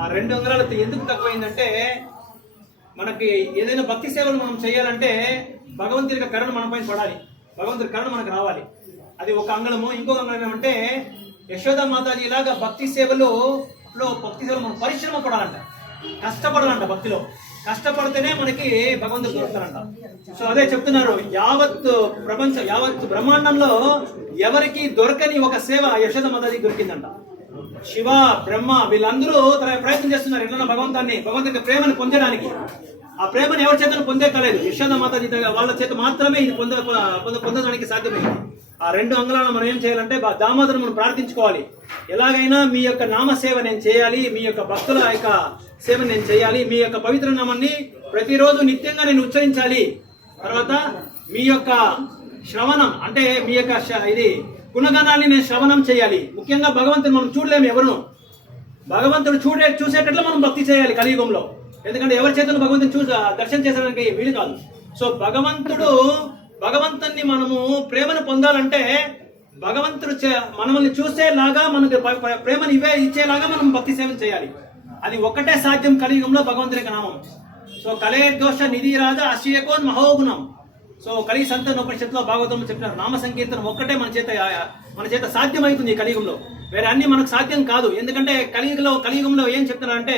ఆ 2 అంగుళాలు ఎందుకు తక్కువైందంటే, మనకి ఏదైనా భక్తి సేవలు మనం చేయాలంటే భగవంతుడి యొక్క కరుణ మన పైన పడాలి, భగవంతుడి కరుణ మనకు రావాలి. అది ఒక అంగళము. ఇంకొక అంగళం ఏమంటే, యశోద మాతాజీ లాగా భక్తి సేవలో మనం పరిశ్రమ పడాలంట, కష్టపడాలంట. భక్తిలో కష్టపడితేనే మనకి భగవంతుడు దొరుకుతారంట. సో అదే చెప్తున్నారు, యావత్ బ్రహ్మాండంలో ఎవరికి దొరకని ఒక సేవ యశోద మాతాజీ దొరికిందంట. శివ, బ్రహ్మ వీళ్ళందరూ ప్రయత్నం చేస్తున్నారు ఎట్లా భగవంతుడి ప్రేమను పొందడానికి. ఆ ప్రేమను ఎవరి చేతను పొందే కాలేదు, యశోద మాతాజీ వాళ్ళ చేత మాత్రమే ఇది పొందడానికి సాధ్యమైంది. ఆ 2 అంగుళాలను మనం ఏం చేయాలంటే, దామోదరం మనం ప్రార్థించుకోవాలి. ఎలాగైనా మీ యొక్క నామసేవ నేను చేయాలి, మీ యొక్క భక్తుల యొక్క సేవ నేను చేయాలి, మీ యొక్క పవిత్ర నామాన్ని ప్రతిరోజు నిత్యంగా నేను ఉచ్చరించాలి. తర్వాత మీ యొక్క శ్రవణం అంటే మీ యొక్క ఇది గుణగణాన్ని నేను శ్రవణం చేయాలి. ముఖ్యంగా భగవంతుని మనం చూడలేము, ఎవరును భగవంతుడు చూసేటట్లు మనం భక్తి చేయాలి కలియుగంలో. ఎందుకంటే ఎవరి చేతులు భగవంతుని దర్శనం చేసడానికి వీలు కాదు. సో భగవంతుని మనము ప్రేమను పొందాలంటే భగవంతుడు మనల్ని చూసేలాగా, మనకు ప్రేమను ఇచ్చేలాగా మనం భక్తి సేవలు చేయాలి. అది ఒక్కటే సాధ్యం కలియుగంలో, భగవంతుని యొక్క నామం. సో కలేర్దోష నిధి రాజా అశ్వకోన్ మహోగుణం. సో కలి సంతాన ఉపనిషత్తులో భాగవతంలో చెప్పినారు, నామ సంకీర్తనం ఒక్కటే మన చేత సాధ్యమవుతుంది ఈ కలియుగంలో. వేరే అన్ని మనకు సాధ్యం కాదు. ఎందుకంటే కలియుగంలో ఏం చెప్తున్నారంటే,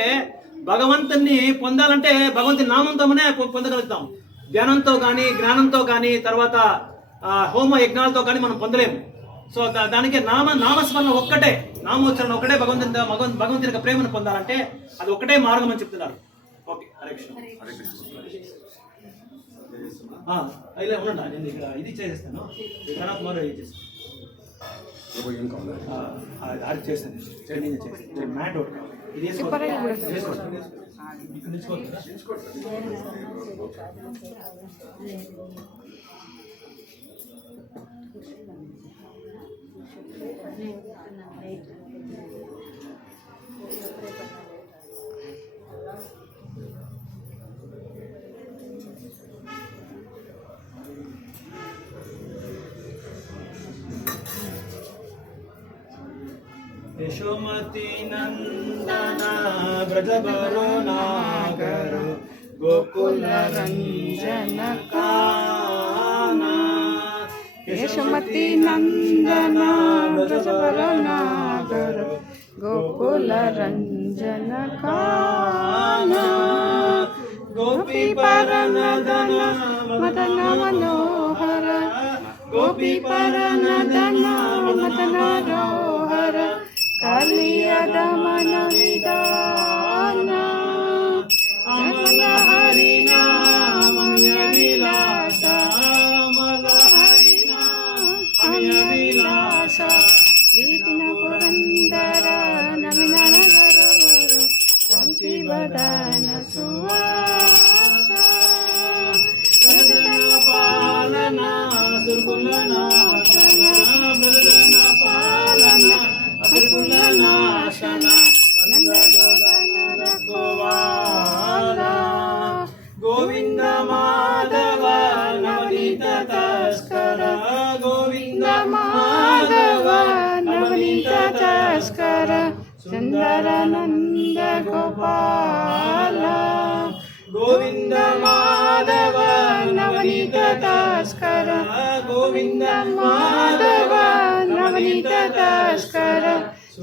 భగవంతుని పొందాలంటే భగవంతుని నామంతోనే పొందగలుగుతాం. ధ్యానంతో కానీ, జ్ఞానంతో కానీ, తర్వాత హోమ యజ్ఞాలతో కానీ మనం పొందలేము. సో దానికి నామస్మరణ ఒక్కటే, నామోచ్చరణ ఒక్కటే భగవంతుని యొక్క ప్రేమను పొందాలంటే అది ఒక్కటే మార్గం అని చెప్తున్నారు. ఓకే, హరే కృష్ణ. ఇలా ఉండండి, నేను ఇక్కడ ఇది చేసేస్తాను, తర్వాత మరో ఇది చేస్తాను. అది చేస్తాను, మ్యాట్ ఒకటి ఇది వేసుకోండి. ఇక్కడ నిలుచుకోవచ్చు కదా. यशोमती नंदन ब्रजबरो नागर गोकुल रंजन काना। यशोमती नंदन ब्रजबरो नागर गोकुल रंजन काना। गोपी परनदन मदन मनोहर गोपी परनदन मदन मनोहर कलियदमन विदान अमल हरिनाम विलास अमल हरिनाम विलास विपिन पुरंदर नवीन नगर वंशीवदन सुवास ब्रजधन पालना सुरकुलनाशना ब्रजधन पालना सुरकुलनाशना नंदगोदन रघुवाला गोविंद माधव नवनीत तस्कर गोविंद माधव नवनीत तस्कर सुंदर नंद गोपाल गोविंद माधव नवनीत तस्कर गोविंद माधव नवनीत तस्कर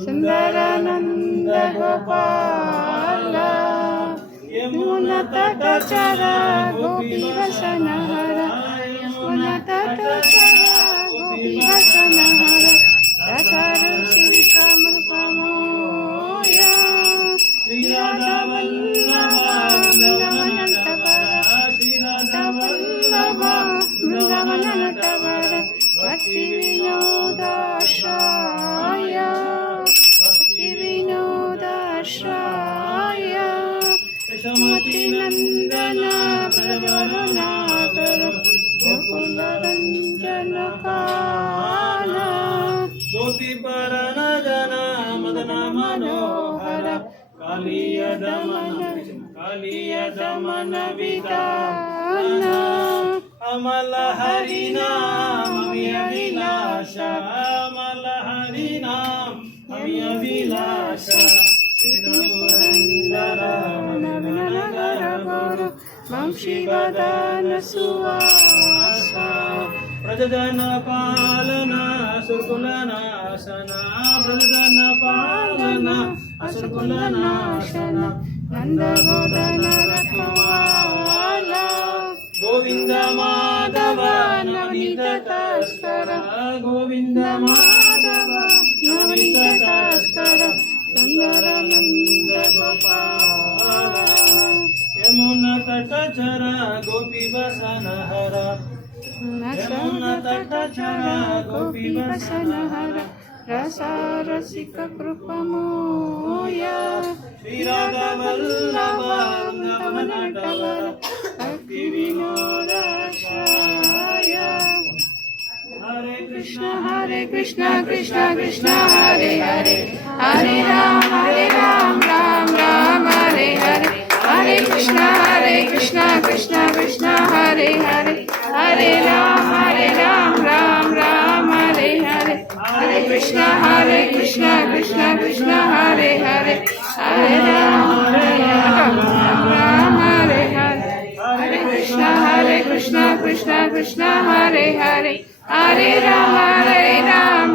सुंदर नंद गोपाल यमुना तट चर गोपी वसन हर यमुना तट चर गोपी वसन हर रसरु श्री कमल कमोया श्री राधा वल्लभ वृंदावन नटवर श्री राधा वल्लभ वृंदावन नटवर भक्ति विनोदाश्रय भक्ति विनोदाश्रय यशोमती नंदन ब्रजबरो नागर गोकुल रंजन काना। गोपी परनदन मदन मनोहर कालियदमन विदान अमल हरिनाम अभिलाष अमल हरिनाम अभिलाष। శివదాన సువాస ప్రజన పాలన సుర్కుల నాశన ప్రజన పాలన అసుర్కుల నాశన నందగోదన రఖవాల గోవింద మాధవ నవనీత తస్కర గోవింద మాధవ నవనీత తస్కర సుందర నంద గోపాల యమున తట చర గోపి వసన హర యమున తట చర గోపి వసన హర రసారసిక కృపమోయ శ్రీరాధ వల్లభ నవనటవర భక్తి వినోదాయ హరే కృష్ణ హరే కృష్ణ కృష్ణ కృష్ణ హరే హరే హరే రామ రామ రామ హరే హరే హరే కృష్ణ కృష్ణ కృష్ణ హరే హరే హరే రామ రామ రామ హరే హరే హరే కృష్ణ కృష్ణ కృష్ణ హరే హరే హరే రామ రామ హరే హరే హరే కృష్ణ కృష్ణ కృష్ణ హరే హరే హరే రామ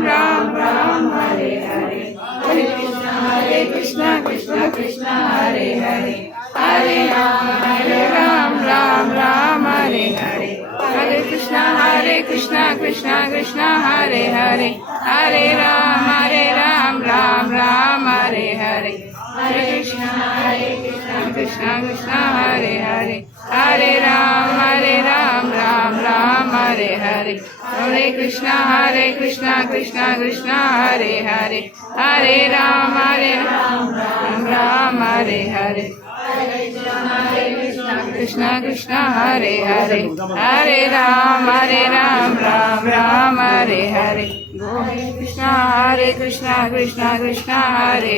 రామ రామ హరే హరే హరే కృష్ణ కృష్ణ హరే హరే హరే రామ రామ హరే హరే హరే కృష్ణ కృష్ణ హరే హరే హరే రామ రామ హరే హరే హరే కృష్ణ కృష్ణ హరే హరే హరే రామ రామ హరే హరే హరే కృష్ణ కృష్ణ హరే హరే హరే రామ రామ హరే హరే కృష్ణ కృష్ణ హరే హరే హరే రామ రామ హరే హరే కృష్ణ కృష్ణ హరే హరే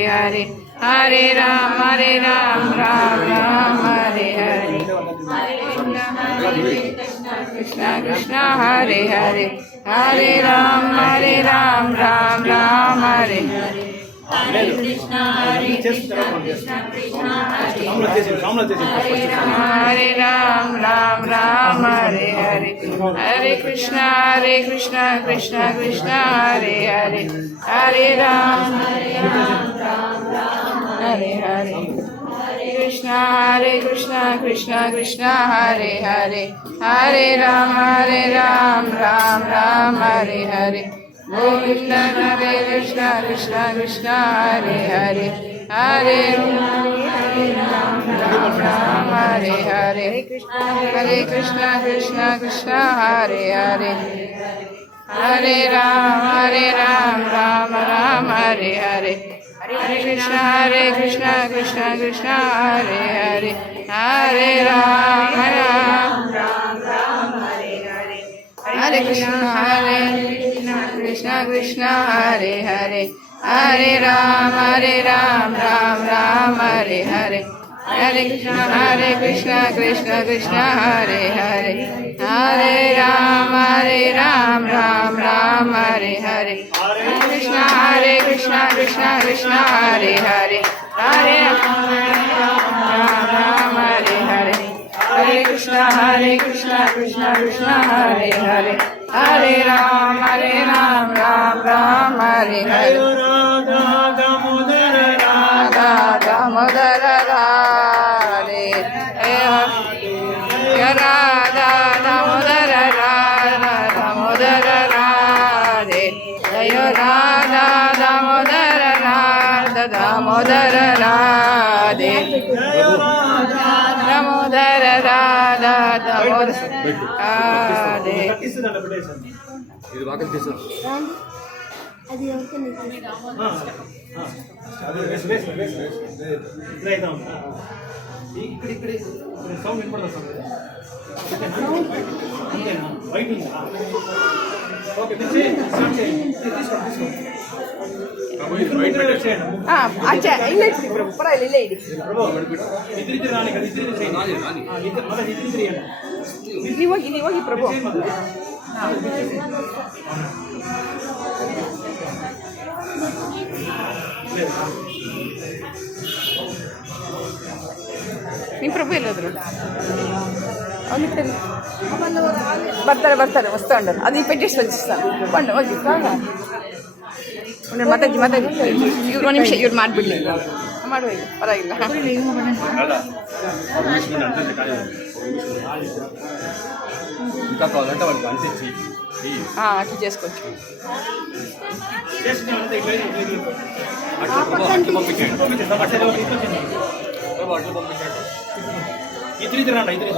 హరే రామ రామ హరే హరే కృష్ణ కృష్ణ హరే హరే హరే రామ రామ హరే హరే హరే రామ హరే హరే హరే కృష్ణ కృష్ణ హరే హరే హరే రామ హరే హరే కృష్ణ కృష్ణ హరే హరే హరే రామ రామ హరే హరే గోవింద హరే కృష్ణ కృష్ణ హరే హరే హరే రామ హరే హరే హరే కృష్ణ కృష్ణ హరే హరే హరే రామ రామ హరే హరే హరే కృష్ణ కృష్ణ హరే హరే హరే రామ హరే కృష్ణ కృష్ణ హరే హరే హరే రామ రామ హరే హరే హరే కృష్ణ కృష్ణ హరే హరే హరే రామ రామ హరే హరే హరే కృష్ణ హరే హరే హరే రామ హరే హరే హరే కృష్ణ కృష్ణ హరే హరే హరే రామ రామ హరే హరే రాధా దామోదర దామోదర రాధే రాధా దామోదర దామోదర రాధే జయ రాధా దామోదర దామోదర రాధే దామోదర రాధా దామోదర రాధే ఇది బాగా తీసు అది ఓకే ఇక్కడ సౌండ్ వినపడదు అంతేనా వైట్ ఉందా ఓకే స్టార్ట్ చేయండి అచ్చా ಇಲ್ಲ ಇಡಿ ಪ್ರಭು ಪರವಾಗಿಲ್ಲ ಇಲ್ಲ ಇಡಿ ಇದ್ರಿದ್ರೆ ನಾನು ಇದ್ರಿದ್ರೆ చేయండి ಮೊದಲು ಇದ್ರಿದ್ರೆ ಏನು ನೀವು ಹೋಗಿ ಪ್ರಭು ನಿಮ್ಮ ಪ್ರಭು ಎಲ್ಲಾದ್ರು ಬರ್ತಾರೆ ವಸ್ತಾ ಉಂಟು ಅದು ಪೆಟ್ಟಿಸ್ ಬಂದಿಸ್ತಾನೆ ಬಂದು ಹೋಗಿ ಮಾತಾಜಿ ಇವ್ರು ಒಂದು ನಿಮಿಷ ಇವ್ರು ಮಾಡಿಬಿಡ್ಲಿ ಮಾಡುವ ಪರವಾಗಿಲ್ಲ ఇంకా కావాలంటే వాళ్ళకి పంపించి అట్లా చేసుకోవచ్చు చేసుకున్నామంటే ఇట్లా అట్లు పంపించండి ఇద్దరు రండి ఇద్దరు